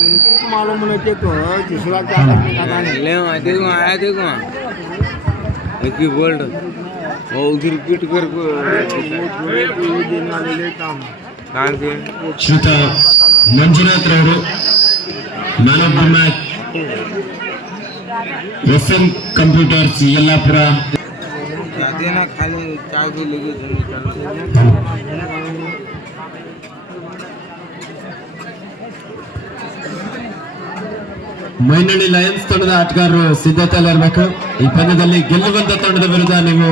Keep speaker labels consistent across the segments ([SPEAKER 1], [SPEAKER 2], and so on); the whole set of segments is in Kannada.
[SPEAKER 1] इनको तो मालूम होना चाहिए तो दूसरा क्या करने का था नहीं
[SPEAKER 2] ले वहाँ देखो आया देखो एक ही बोल रहा वो उधर रिपीट कर को
[SPEAKER 1] वो थोड़े को ये देने वाले ले काम
[SPEAKER 2] कहाँ से
[SPEAKER 3] ಶ್ರೀತ ಮಂಜುನಾಥ್ ರವರು man of the match S M computers Yellapur
[SPEAKER 2] जाते ना खाली चाय भी
[SPEAKER 3] ಮೈನಳ್ಳಿ ಲಯನ್ಸ್ ತಂಡದ ಆಟಗಾರರು ಸಿದ್ಧತೆಯಲ್ಲಿ ಇರಬೇಕು ಈ ಪಂದ್ಯದಲ್ಲಿ ಗೆಲ್ಲುವಂತ ತಂಡದ ವಿರುದ್ಧ ನೀವು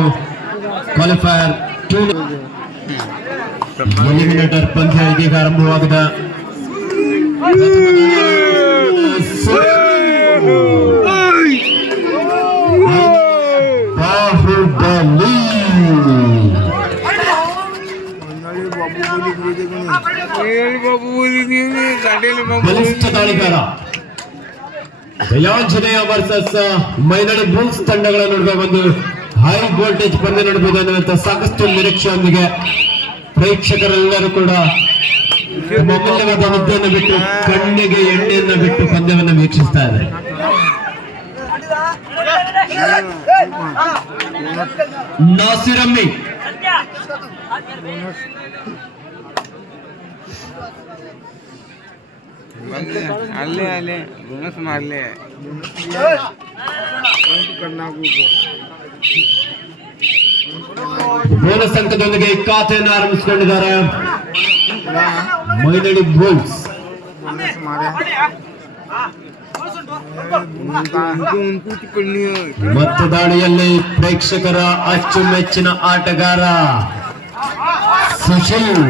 [SPEAKER 3] ಕ್ವಾಲಿಫೈಯರ್ ಟೂ ಎಲಿಮಿನೇಟರ್ ಪಂದ್ಯ ಇದೀಗ ಆರಂಭವಾಗದ. ಬಲಿಷ್ಠ ದಾಳಿಗಾರ. ಜಯಾಂಜನೇಯ ವರ್ಸಸ್ ಮೈನಡಿ ಬುಲ್ಸ್ ತಂಡಗಳ ನಡುವೆ ಒಂದು ಹೈ ವೋಲ್ಟೇಜ್ ಪಂದ್ಯ ನಡೆದಿದೆ ಅನ್ನುವಂತ ಸಾಕಷ್ಟು ನಿರೀಕ್ಷೆಯೊಂದಿಗೆ ಪ್ರೇಕ್ಷಕರೆಲ್ಲರೂ ಕೂಡ ಅಮೂಲ್ಯವಾದ ನಿದ್ದೆಯನ್ನು ಬಿಟ್ಟು ಕಣ್ಣಿಗೆ ಎಣ್ಣೆಯನ್ನು ಬಿಟ್ಟು ಪಂದ್ಯವನ್ನು ವೀಕ್ಷಿಸ್ತಾ ಇದೆ ನಾಸಿರ್
[SPEAKER 2] ಅಲ್ಲೇ
[SPEAKER 1] ಅಲ್ಲೇ ಗುಣಸ್ ಮಾಡಲೇ
[SPEAKER 3] ಬೋನಸ್ ಅಂಕದೊಂದಿಗೆ ಖಾತೆಯನ್ನು ಆರಂಭಿಸಿಕೊಂಡಿದ್ದಾರೆ. ಮೈನಡಿ ಬುಲ್ಸ್. ಮತ್ತು ದಾಳಿಯಲ್ಲಿ ಪ್ರೇಕ್ಷಕರ ಅಚ್ಚುಮೆಚ್ಚಿನ ಆಟಗಾರ ಸುಶೀಲ್.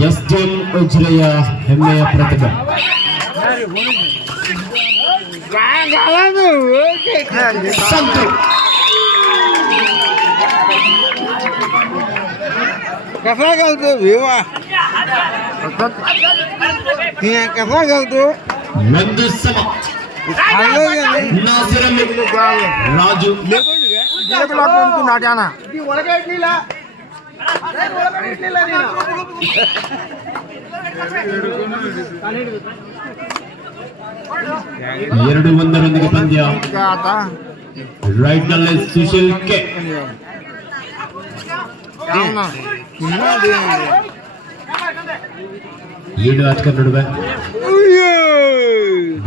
[SPEAKER 3] यस्जिम उज्रया हमें प्रतिभा।
[SPEAKER 2] कैसा कल तो भीवा। कैसा कल
[SPEAKER 3] तो। नंद
[SPEAKER 2] सम। नाजिर मिलने
[SPEAKER 3] का राजू लेकर
[SPEAKER 1] लेकर लाकर उनको
[SPEAKER 3] ಎರಡು ಒಂದರೊಂದಿಗೆ ಪಂದ್ಯ. ರೈಟ್ನಲ್ಲಿ ಸುಶೀಲ್ ಕೆ. ಏಳು ಆಟಕ ನಡುವೆ.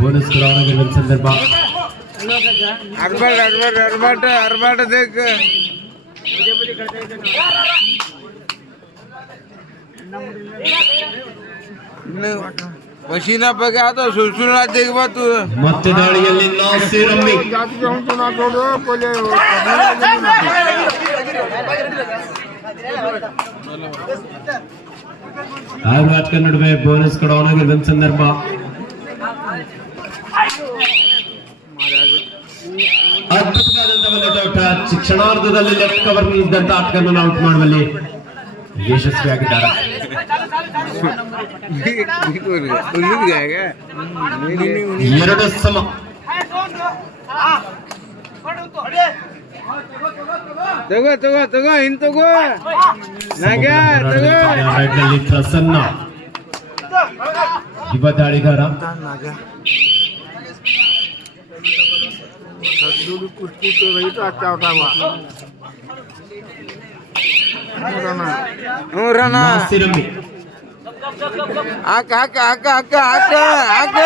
[SPEAKER 3] ಬೋನಸ್ ಸಂದರ್ಭ.
[SPEAKER 2] ಅರ್ಬಾಟ ಅರ್ಬಾಟ ಅರ್ಬಾಟ ಅರ್ಬಾಟ पसीना पे गया तो सुसुना देख तू
[SPEAKER 3] मत्ते दाड़ी ये लिन ना से
[SPEAKER 1] जाति पे हम तो ना छोड़ो
[SPEAKER 3] बोले बात के नडवे बोनस कड़ाना के दिन संदर्भ ಅದ್ಭುತವಾದಂತಹ ಲೆಫ್ಟ್ ಕವರ್ ಇದ್ದಂತ ಆಟಗಳನ್ನು ಔಟ್ ಮಾಡುವಲ್ಲಿ. ಯಶಸ್ವಿಯಾಗಿದ್ದಾರೆ. ಎರಡು ಸಮ. ಪ್ರಸನ್ನ ಯುವ ದಾಳಿಗಾರ.
[SPEAKER 1] ದುಡ್ಡು
[SPEAKER 2] ಕುಸ್ತಿ ರೈತರು
[SPEAKER 3] ಹಚ್ಚಾವ ನೂರಣ
[SPEAKER 2] ಹಾಕ ಹಾಕ ಹಾಕ ಹಾಕ ಹಾಕ ಹಾಕ.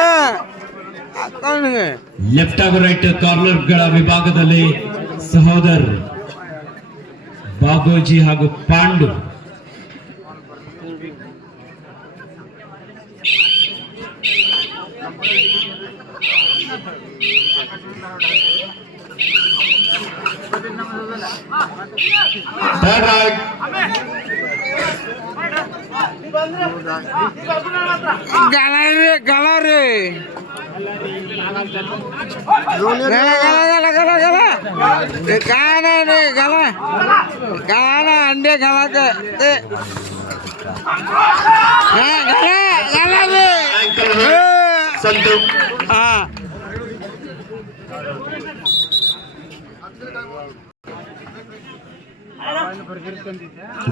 [SPEAKER 3] ಲೆಫ್ಟ್ ಹಾಗೂ ರೈಟ್ ಕಾರ್ನರ್ಗಳ ವಿಭಾಗದಲ್ಲಿ ಸಹೋದರ್ ಬಾಗೋಜಿ ಹಾಗೂ ಪಾಂಡು.
[SPEAKER 2] गाला रे गाला रे. काय नाही रे. गाला काय
[SPEAKER 3] ना
[SPEAKER 2] हा.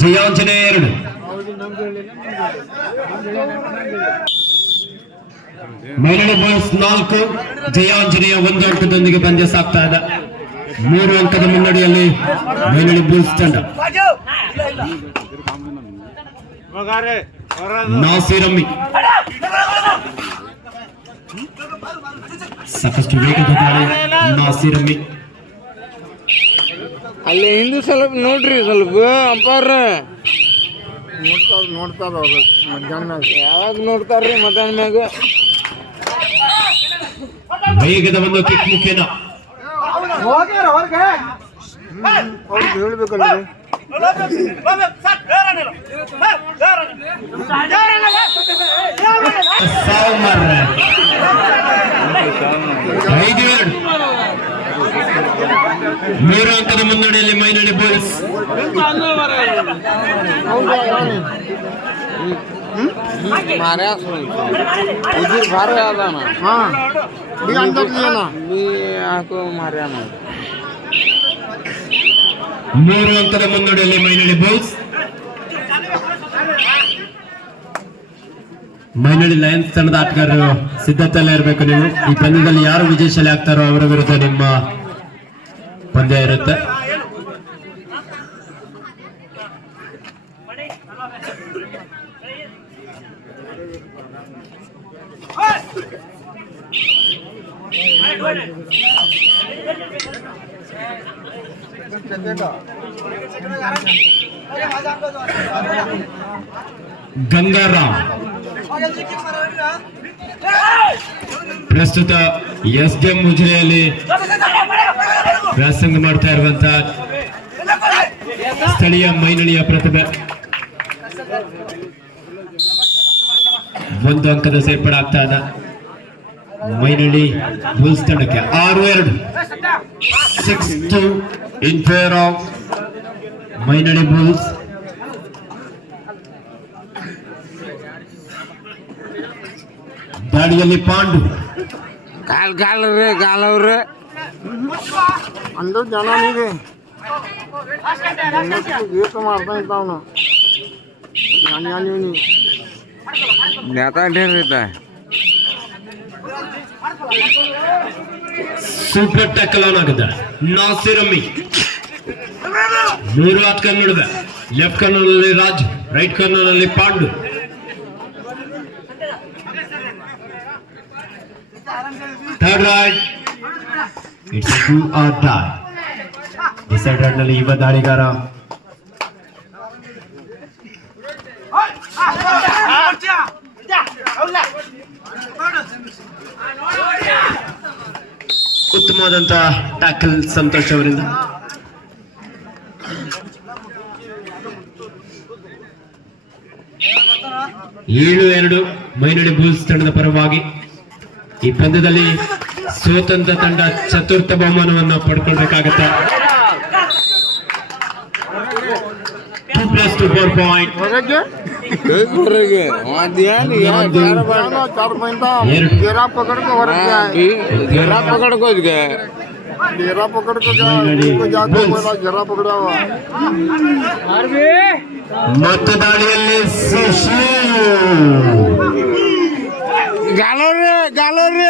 [SPEAKER 3] ಜಯಾಂಜನೇಯ ಎರಡು. ಮಹಿಳೆ ಬಾಯ್ಸ್ ನಾಲ್ಕು ಜಯಾಂಜನೇಯ ಒಂದು ಅಂಕದೊಂದಿಗೆ ಪಂದ್ಯ ಸಾಕ್ತಾ ಇದೆ. ಮೂರು ಅಂಕದ ಮುನ್ನಡೆಯಲ್ಲಿ ಮಹಿಳೆ ಬುಲ್ಸ್ ತಂಡ. ನಾಸಿರಮ್ಮಿ. ಸಾಕಷ್ಟು ವೇಗದ ನಾಸಿರಮ್ಮಿ.
[SPEAKER 2] ಅಲ್ಲಿ ಹಿಂದೆ ಸ್ವಲ್ಪ ನೋಡ್ರಿ ಸ್ವಲ್ಪ ಅಪ್ಪಾರ
[SPEAKER 1] ನೋಡ್ತಾರ ನೋಡ್ತಾರ ಅವ್ರು ಮಧ್ಯಾಹ್ನ
[SPEAKER 2] ಯಾವಾಗ ನೋಡ್ತಾರ್ರಿ ಮಧ್ಯಾಹ್ನ ಮ್ಯಾಗ?
[SPEAKER 3] ವೇಗದ ಒಂದು ಕಿಕ್ ಮುಖೇನ
[SPEAKER 1] ಅವ್ರಿಗೆ ಹೇಳ್ಬೇಕಲ್ರಿ.
[SPEAKER 3] ಸಾವು ಮಾರ್ರೆ. ಐದು ಅಂಕದ ಮುನ್ನಡೆಯಲ್ಲಿ
[SPEAKER 2] ಮೈನಡಿ ಪೊಲೀಸ್.
[SPEAKER 3] ಮೂರು ಅಂಕದ ಮುನ್ನಡೆಯಲ್ಲಿ ಮೈನಳಿ ಬಾಯ್ಸ್ ಮೈನಳಿ ಲಯನ್ಸ್ ತಂಡದ ಆಟಗಾರರು ಸಿದ್ಧತೆಯಲ್ಲೇ ಇರಬೇಕು ನೀವು. ಈ ಪಂದ್ಯದಲ್ಲಿ ಯಾರು ವಿಜಯಶಾಲಿ ಆಗ್ತಾರೋ ಅವರ ವಿರುದ್ಧ ನಿಮ್ಮ ಪಂದ್ಯ ಇರುತ್ತೆ. ಗಂಗಾರಾಮ್. ಪ್ರಸ್ತುತ ಎಸ್ ಡಿ ಮುಜರೆಯಲ್ಲಿ ವ್ಯಾಸಂಗ ಮಾಡ್ತಾ ಇರುವಂತಹ ಸ್ಥಳೀಯ ಮೈನಳಿಯ ಪ್ರತಿಭೆ. ಒಂದು ಅಂಕದ ಸೇರ್ಪಡೆ ಆಗ್ತಾ ಇದೆ. ಮೈನಳಿ ಬುಲ್ಸ್ ತಂಡಕ್ಕೆ ಆರು ಎರಡು. Six two in favour of Mainali Bulls. ದಾಳಿಯಲ್ಲಿ ಪಾಂಡು.
[SPEAKER 2] ಕಾಲ್ ಕಾಲ್ ರೀ ಕಾಲವ್ರಿ
[SPEAKER 1] ಅಂದ್ರ ಜನ ನೀಗೆ ಗೀತ ಮಾಡ್ತಾ ಇದ್ದಾವನು ಜ್ಞಾನ ಜ್ಞಾನಿ
[SPEAKER 2] ನೇತಾಡಿರ್ತ
[SPEAKER 3] ಸೂಪರ್ ಟ್ಯಾಕಲ್ ಆನ್ ಆಗಿದೆ ನಾಸಿರ್ ಅಮ್ಮಿ ಮೂರು ಹತ್ತು ಕನ್ನಡದ ಲೆಫ್ಟ್ ಕಾರ್ನರ್ನಲ್ಲಿ Raj right ಕಾರ್ನರ್ನಲ್ಲಿ Pandu third right it's do or die ಡಿಸೈಡೆಡ್ನಲ್ಲಿ ಯುವ ದಾಳಿಗಾರ ಉತ್ತಮವಾದಂತ ಟ್ಯಾಕಲ್ ಸಂತೋಷ್ ಅವರಿಂದ. ಏಳು ಎರಡು ಮೈನಡಿ ಬುಲ್ಸ್ ತಂಡದ ಪರವಾಗಿ ಈ ಪಂದ್ಯದಲ್ಲಿ ಸೋತಂತ ತಂಡ ಚತುರ್ಥ ಬಹುಮಾನವನ್ನು ಪಡ್ಕೊಳ್ಬೇಕಾಗತ್ತೆ two plus two four point
[SPEAKER 1] ಹೊರಗೆ
[SPEAKER 2] ಹೊರಗೆ ಅದೇನು
[SPEAKER 1] जाना चार पैंता
[SPEAKER 3] ಎರಡು.
[SPEAKER 1] डेरा पकड़ के ಹೊರಗೆ
[SPEAKER 2] ಗೆರ ಪಕಡ್ಕೋದ್ಗೆ
[SPEAKER 1] डेरा पकड़ के जा
[SPEAKER 3] नहीं,
[SPEAKER 1] उनको जाके
[SPEAKER 3] नहीं।
[SPEAKER 1] बोला घेरा पकड़ा हुआ
[SPEAKER 3] ಮತ್ತು ದಾಳಿಯಲ್ಲಿ ಸುಶೀಲ್
[SPEAKER 2] ಗಾಲೋರಿ ಗಾಲೋರಿ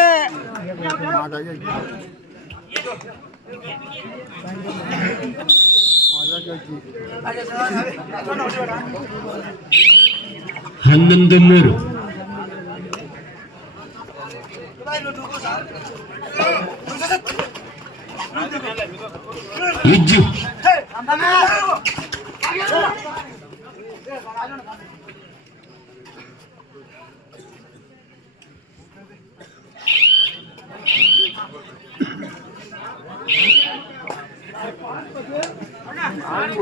[SPEAKER 3] ಹನ್ನೊಂದು ಮೂರು ಇಜ್ಜು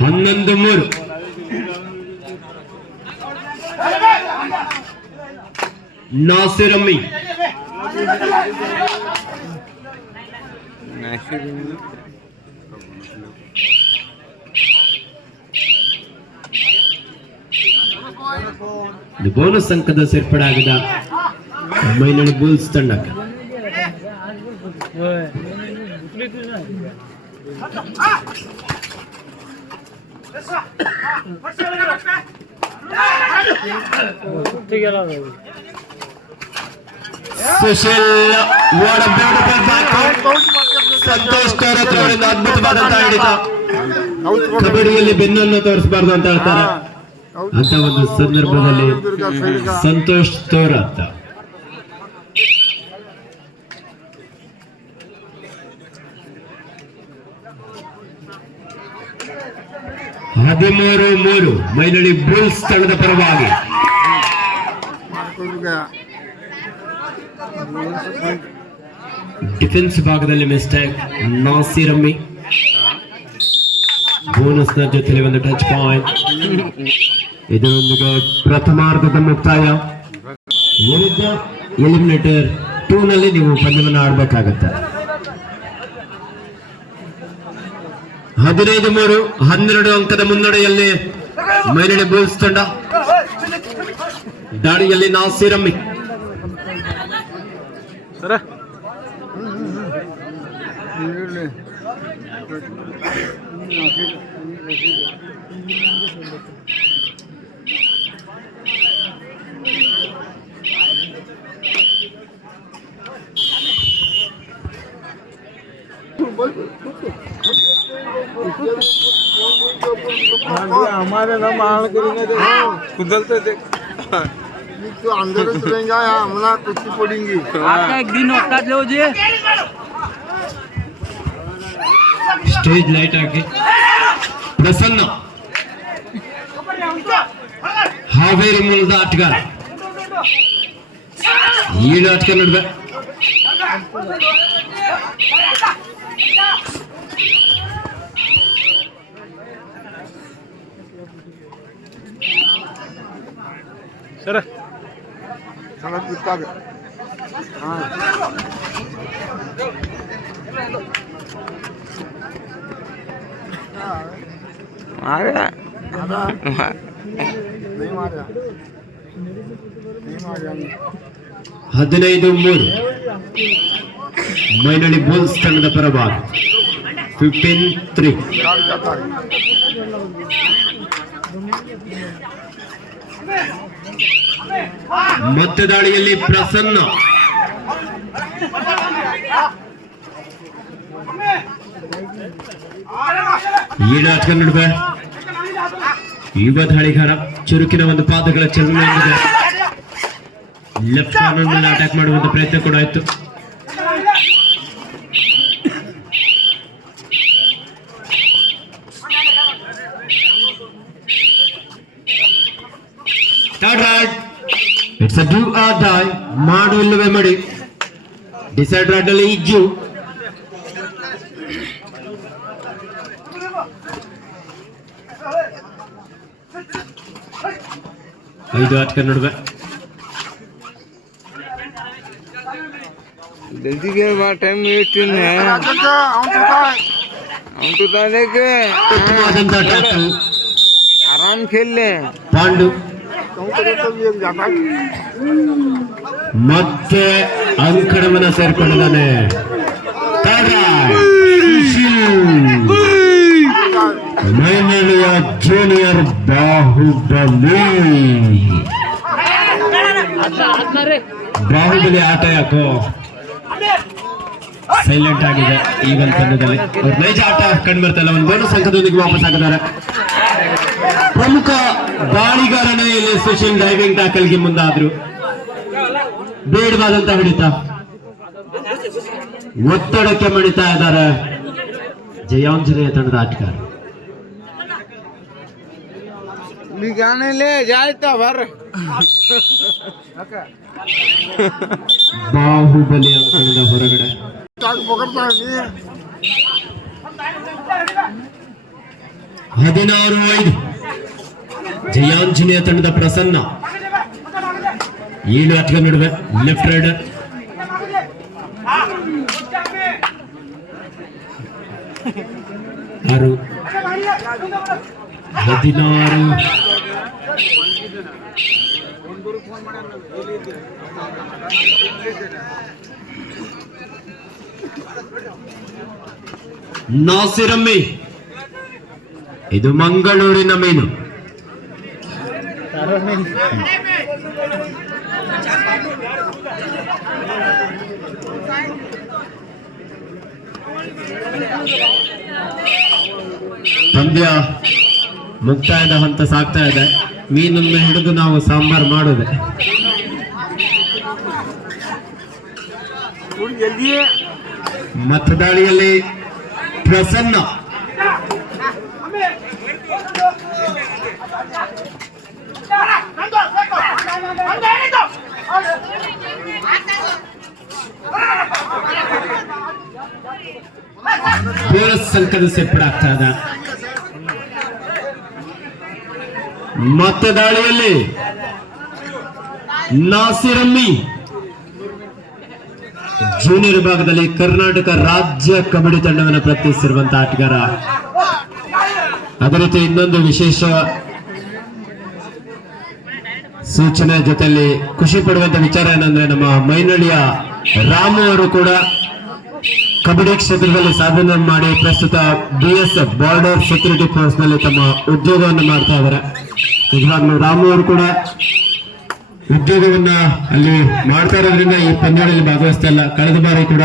[SPEAKER 3] हनंदमूर नासिर अम्मी बोनस अंक सेर्पड़ा मैं बोलता Sushil what a beautiful back Santosh ತೋರ್ ಹತ್ರ ಅವರಿಂದ ಅದ್ಭುತವಾದಂತಹ ಹಿಡಿತ ಕಬಡ್ಡಿಯಲ್ಲಿ ಬೆನ್ನನ್ನು ತೋರಿಸಬಾರ್ದು ಅಂತ ಹೇಳ್ತಾರೆ. ಅಂತ ಒಂದು ಸಂದರ್ಭದಲ್ಲಿ ಸಂತೋಷ್ ತೋರ್ ಅಂತ. ಹದಿಮೂರು ಮೂರು ಮೈನಳ್ಳಿ ಬುಲ್ಸ್ ತಂಡದ ಪರವಾಗಿ. ಡಿಫೆನ್ಸ್ ಭಾಗದಲ್ಲಿ ಮಿಸ್ಟೇಕ್ ನಾಸಿರಮ್ಮಿ ಬೋನಸ್ನ ಜೊತೆಲಿ ಒಂದು ಟಚ್ ಪಾಯಿಂಟ್. ಇದರೊಂದಿಗೆ ಪ್ರಥಮಾರ್ಧದ ಮುಕ್ತಾಯ. ವಿರುದ್ಧ ಎಲಿಮಿನೇಟರ್ ಟೂ ನಲ್ಲಿ ನೀವು ಪಂದ್ಯವನ್ನು ಆಡಬೇಕಾಗತ್ತೆ. ಹದಿನೈದು ಮೂರು ಹನ್ನೆರಡು ಅಂಕದ ಮುನ್ನಡೆಯಲ್ಲಿ ಮೈನಡೆ ಬೋಸ್ ತಂಡ. ದಾಳಿಯಲ್ಲಿ ನಾಸಿರ್ ಅಮ್ಮಿ.
[SPEAKER 2] हमारे नाम आण करेंगे तो कुदलते देख
[SPEAKER 1] तो अंदर ही रहेगा या हमला कुछ पड़ेंगी
[SPEAKER 2] एक दिन होता जो जे
[SPEAKER 3] ಸ್ಟೇಜ್ ಲೈಟ್ ಹಾಕಿ ಪ್ರಸನ್ನ ಹಾವೇರಿ ಮೂಲದ ಆಟಗಾರ ಏಳು ಆಟಗಾರ ನಡುವೆ
[SPEAKER 1] సరే
[SPEAKER 3] ಹದಿನೈದು ಮೂರು ಮೈನಳ್ಳಿ ಬುಲ್ಸ್ ತಂಡದ ಪರವಾಗಿ ಫಿಫ್ಟೀನ್ ತ್ರೀ ಮತ್ತೆ ದಾಳಿಯಲ್ಲಿ ಪ್ರಸನ್ನ ಕನ್ನಡ ಯುವ ದಾಳಿಗಾರ ಚುರುಕಿನ ಒಂದು ಪಾದಗಳ ಚಲನೆ ಲೆಫ್ಟ್ ಕಾರ್ನರ್ ಮೇಲೆ ಅಟ್ಯಾಕ್ ಮಾಡುವಂತ ಪ್ರಯತ್ನ ಕೂಡ ಆಯ್ತು. it's a do or die ಮಾಡು ಇಲ್ಲವೇ ಮಾಡಿ ಡಿಸೈಡ್ ರಾಡ್ ಅಲ್ಲಿ ಇಜ್ಜು ಐದು ಆಟಗಾರ ನಡುವೆ
[SPEAKER 2] जल्दी के बाद टाइम एटीन है
[SPEAKER 1] राजन का हम चुका है
[SPEAKER 2] हम तो ताले के
[SPEAKER 3] ಉತ್ತಮವಾದಂತಹ ಟ್ಯಾಕಲ್
[SPEAKER 2] आराम खेल ले
[SPEAKER 3] ಪಾಂಡು
[SPEAKER 1] हम तो तो ये जाता है
[SPEAKER 3] ಮತ್ತೆ ಅಂಕಣವನ್ನ ಸೇರ್ಕೊಂಡಿದ್ದಾನೆ. ಮೈನಳಿಯ ಜೂನಿಯರ್ ಬಾಹುಬಲಿ. ಬಾಹುಬಲಿ ಆಟ ಯಾಕೋ? ಸೈಲೆಂಟ್ ಆಗಿದೆ ಈ ಒಂದು ಪಂದ್ಯದಲ್ಲಿ. ಅವ್ರ ನೈಜ ಆಟ ಕಂಡು ಬರ್ತಾ ಇಲ್ಲ ಒಂದು ಬೋನಸ್ ಅಂಕದೊಂದಿಗೆ ವಾಪಸ್ ಆಗಿದ್ದಾರೆ ಪ್ರಮುಖ ಬಾಳಿಗಾರನೇ ಇಲ್ಲಿ ಸುಶೀಲ್ ಡೈವಿಂಗ್ ಟ್ಯಾಕಲ್ಗೆ ಮುಂದಾದ್ರು. ಬೇಡವಾದಂತ ಹಿಡಿತ ಒತ್ತಡಕ್ಕೆ ಮಣಿತಾ ಇದ್ದಾರೆ ಜಯಾಂಜನೇಯ ತಂಡದ ಆಟಗಾರ. ಬಾಹುಬಲಿ ಅಂಕಣದ ಹೊರಗಡೆ. ಹದಿನಾರು ಐದು. ಜಯಾಂಜನೇಯ ತಂಡದ ಪ್ರಸನ್ನ. ಏಳು ಆಟಗಾರ ನಡುವೆ ಲೆಫ್ಟ್ ರೈಡ್ ಆರು. ಹದಿನಾರು. ನಾಸಿರಮ್ಮಿ ಇದು ಮಂಗಳೂರಿನ ಮೀನು. ಪಂದ್ಯ ಮುಕ್ತಾಯದ ಹಂತ ಸಾಗ್ತಾ ಇದೆ. ಮೀನನ್ನು ಹಿಡಿದು ನಾವು ಸಾಂಬಾರ್ ಮಾಡೋದೆ. ಮತದಾಳಿಯಲ್ಲಿ ಪ್ರಸನ್ನ. ಬೋನಸ್ ಅಂಕದ ಸೇರ್ಪಡಾಗ್ತಾ ಇದೆ. ಮತದಾಳಿಯಲ್ಲಿ ನಾಸಿರಮ್ಮಿ ಜೂನಿಯರ್ ವಿಭಾಗದಲ್ಲಿ ಕರ್ನಾಟಕ ರಾಜ್ಯ ಕಬಡ್ಡಿ ತಂಡವನ್ನು ಪ್ರತಿನಿಧಿಸಿರುವಂತಹ ಆಟಗಾರ. ಅದೇ ರೀತಿ ಇನ್ನೊಂದು ವಿಶೇಷ ಸೂಚನೆ ಜೊತೆಯಲ್ಲಿ ಖುಷಿ ಪಡುವಂತ ವಿಚಾರ ಏನಂದ್ರೆ ನಮ್ಮ ಮೈನಳಿಯ ರಾಮು ಅವರು ಕೂಡ ಕಬಡ್ಡಿ ಕ್ಷೇತ್ರದಲ್ಲಿ ಸಾಧನೆ ಮಾಡಿ ಪ್ರಸ್ತುತ B S F border security ಫೋರ್ಸ್ನಲ್ಲಿ ತಮ್ಮ ಉದ್ಯೋಗವನ್ನು ಮಾಡ್ತಾ ಇದ್ದಾರೆ. ನಿಜವಾಗ್ಲೂ ರಾಮು ಅವರು ಕೂಡ ಉದ್ಯೋಗವನ್ನ ಅಲ್ಲಿ ಮಾಡ್ತಾ ಇರೋದ್ರಿಂದ ಈ ಪಂದ್ಯದಲ್ಲಿ ಭಾಗವಹಿಸ್ತಾ ಇಲ್ಲ. ಕಳೆದ ಬಾರಿ ಕೂಡ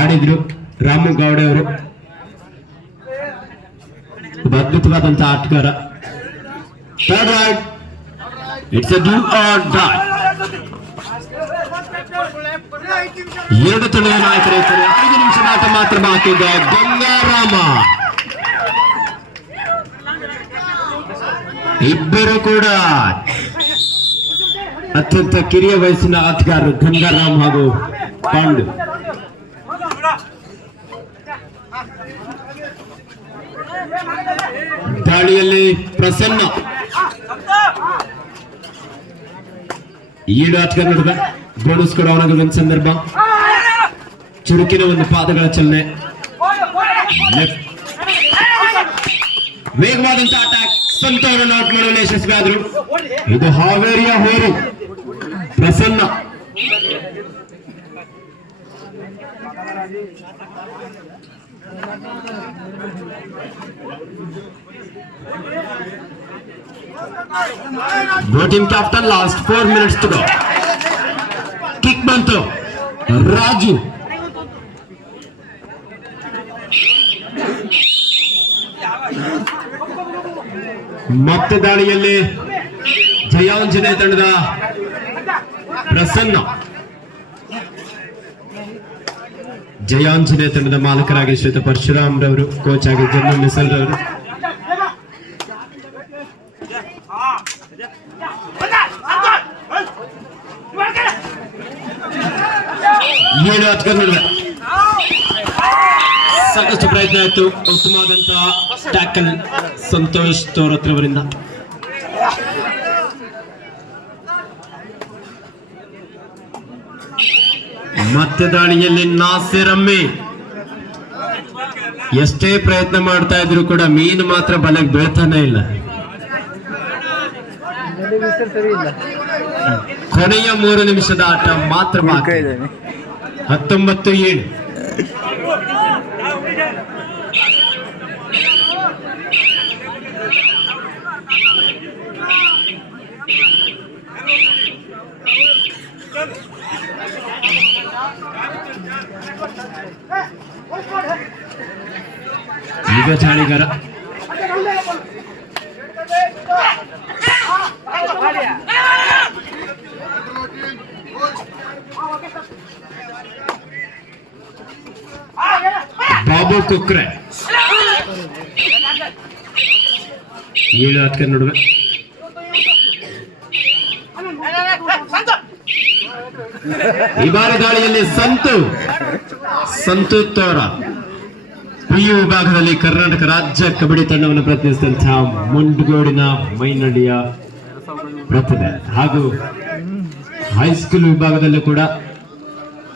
[SPEAKER 3] ಆಡಿದ್ರು ರಾಮು ಗೌಡೆ ಅವರು. ಅದ್ಭುತವಾದಂತಹ ಆಟಗಾರ. ಇಟ್ಸ್ ಡೂ ಆರ್ ಡೈ ಎರಡು ತಂಡದ ನಾಯಕರ ಇರ್ತಾರೆ ಐದು ನಿಮಿಷದ ಆಟ ಮಾತ್ರ ಬಾಕಿ ಗಂಗಾರಾಮ. ಇಬ್ಬರು ಕೂಡ ಅತ್ಯಂತ ಕಿರಿಯ ವಯಸ್ಸಿನ ಆಟಗಾರರು ಗಂಗಾರಾಮ್ ಹಾಗೂ ಪಾಂಡು. ದಾಳಿಯಲ್ಲಿ ಪ್ರಸನ್ನ. ಆಟಗಾರ ನಡುವೆ ಬೋನಸ್ ಕೂಡ ಒಂದು ಸಂದರ್ಭ. ಚುರುಕಿನ ಒಂದು ಪಾದಗಳ ಚಲನೆ. ವೇಗವಾದಂತ ಅಟ್ಯಾಕ್ ಸಂತವರನ್ನು ಔಟ್ ಮಾಡಲು ಯಶಸ್ವಿ ಆದ್ರು ಇದು ಹಾವೇರಿಯ ಹೋರು. Prasanna. Voting captain last four minutes to go kick ಬಂತು. ರಾಜು. ಮತ್ತೆ ದಾಳಿಯಲ್ಲಿ ಜಯಾಂಜನೇಯ ತಂಡದ ಪ್ರಸನ್ನ. ಜಯಾಂಜನೇಯ ತಂಡದ ಮಾಲಕರಾಗಿ ಶ್ರೀತ ಪರಶುರಾಮ್ ಕೋಚ್ ಆಗಿ ಜನರಲ್ ಮಿಸಲ್ ರವರು ಏಳು ಹತ್ತು ನಡುವೆ. ಸಾಕಷ್ಟು ಪ್ರಯತ್ನ ಆಯ್ತು. ಉತ್ತಮವಾದಂತಹ ಟ್ಯಾಕಲ್ ಸಂತೋಷ್ ತೋರತ್ರವರಿಂದ ಮತ್ತೆ ದಾಳಿಯಲ್ಲಿ ನಾಸಿರಮ್ಮಿ ಎಷ್ಟೇ ಪ್ರಯತ್ನ ಮಾಡ್ತಾ ಇದ್ರು ಕೂಡ ಮೀನು ಮಾತ್ರ ಬಲೆಗೆ ಬೀಳ್ತಾನೆ ಇಲ್ಲ.
[SPEAKER 1] ಇಲ್ಲ
[SPEAKER 3] ಕೊನೆಯ ಮೂರು ನಿಮಿಷದ ಆಟ ಮಾತ್ರ ಬಾಕಿ. ಹತ್ತೊಂಬತ್ತು ಏಳು ಈಗ ಚಾಳಿಗಾರ ಬಾಬು ಕುಕ್ರೆ. ಏಳು ಹತ್ಕ ನಡುವೆ ಈ ಬಾರಿ ದಾಳಿಯಲ್ಲಿ ಸಂತು. ಸಂತು ತೋರ. ಪಿಯು ವಿಭಾಗದಲ್ಲಿ ಕರ್ನಾಟಕ ರಾಜ್ಯ ಕಬಡ್ಡಿ ತಂಡವನ್ನು ಪ್ರತಿನಿಧಿಸಿದಂತಹ ಮುಂಡಗೋಡಿನ ಮೈನಡಿಯ ಪ್ರತಿಭೆ ಹಾಗೂ ಹೈಸ್ಕೂಲ್ ವಿಭಾಗದಲ್ಲೂ ಕೂಡ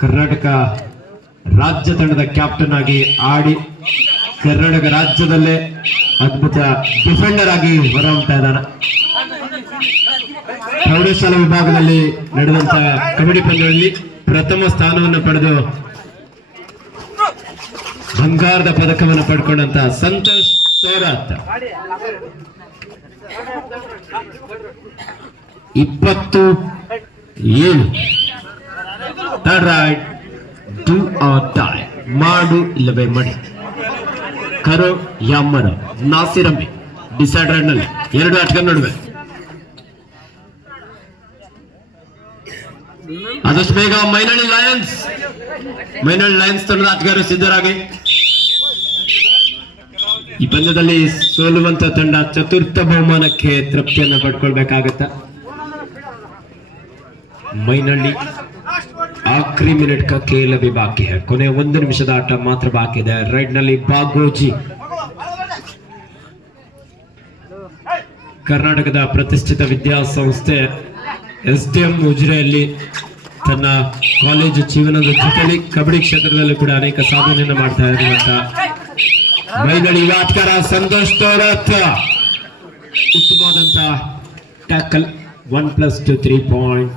[SPEAKER 3] ಕರ್ನಾಟಕ ರಾಜ್ಯ ತಂಡದ ಕ್ಯಾಪ್ಟನ್ ಆಗಿ ಆಡಿ ಕರ್ನಾಟಕ ರಾಜ್ಯದಲ್ಲೇ ಅದ್ಭುತ ಡಿಫೆಂಡರ್ ಆಗಿ ಹೊರಹೊಮ್ತಾ ಇದ್ದಾನೆ. ಪ್ರೌಢಶಾಲಾ ವಿಭಾಗದಲ್ಲಿ ನಡೆದಂತಹ ಕಬಡ್ಡಿ ಪಂದ್ಯದಲ್ಲಿ ಪ್ರಥಮ ಸ್ಥಾನವನ್ನು ಪಡೆದು ಬಂಗಾರದ ಪದಕವನ್ನು ಪಡ್ಕೊಂಡಂತ ಸಂತೋಷ್ ಸೋರಾತ್. ಇಪ್ಪತ್ತು ಏಳು. ಟು ಆರ್ ಡೈ ಮಾಡು ಇಲ್ಲವೇ ಮಡಿ. ಕರೋ ಯಾಮರ ನಾಸಿರಮ್ಮಿ ಡಿಸೈಡರ್ನಲ್ಲಿ ಎರಡು ಆಟಗಳ ನಡುವೆ. ಆದಷ್ಟು ಬೇಗ ಮೈನಳ್ಳಿ ಲಯನ್ಸ್ ಮೈನಳ್ಳಿ ಲಯನ್ಸ್ ತಂಡದ ಆಟಗಾರರು ಸಿದ್ಧರಾಗಿ. ಈ ಪಂದ್ಯದಲ್ಲಿ ಸೋಲುವಂತ ತಂಡ ಚತುರ್ಥ ಬಹುಮಾನಕ್ಕೆ ತೃಪ್ತಿಯನ್ನ ಪಡ್ಕೊಳ್ಬೇಕಾಗತ್ತ. ಮೈನಳ್ಳಿ ಆಖರಿ ಮಿನಿಟ್ ಕೇಲಬಿ ಬಾಕಿ ಕೊನೆ ಒಂದು ನಿಮಿಷದ ಆಟ ಮಾತ್ರ ಬಾಕಿ ಇದೆ. ರೈಡ್ನಲ್ಲಿ ಬಾಗೋಜಿ. ಕರ್ನಾಟಕದ ಪ್ರತಿಷ್ಠಿತ ವಿದ್ಯಾಸಂಸ್ಥೆ ಎಸ್ ಡಿ ಎಂ ಉಜಿರೆಯಲ್ಲಿ ತನ್ನ ಕಾಲೇಜು ಜೀವನದ ಜೊತೆಯಲ್ಲಿ ಕಬಡ್ಡಿ ಕ್ಷೇತ್ರದಲ್ಲಿ ಕೂಡ ಅನೇಕ ಸಾಧನೆಯನ್ನು ಮಾಡ್ತಾ ಇರುವಂತ ಮೈದಳಿ ಆಟಗಾರ ಸಂತೋಷ್ ತೋರತ್. ಉತ್ತಮವಾದಂತಹ tackle one plus two three point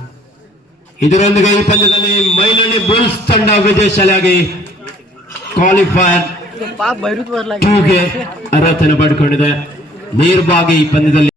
[SPEAKER 3] ಇದರೊಂದಿಗೆ ಈ ಪಂದ್ಯದಲ್ಲಿ ಮೈನಳ್ಳಿ ಬುಲ್ಸ್ ತಂಡ ವಿಜಯಶಾಲಿಯಾಗಿ ಕ್ವಾಲಿಫೈರ್
[SPEAKER 1] ಅರ್ಹತೆ
[SPEAKER 3] ಟೂಗೆ ಅರ್ಹತೆಯನ್ನು ಪಡ್ಕೊಂಡಿದೆ ನೇರವಾಗಿ ಈ ಪಂದ್ಯದಲ್ಲಿ.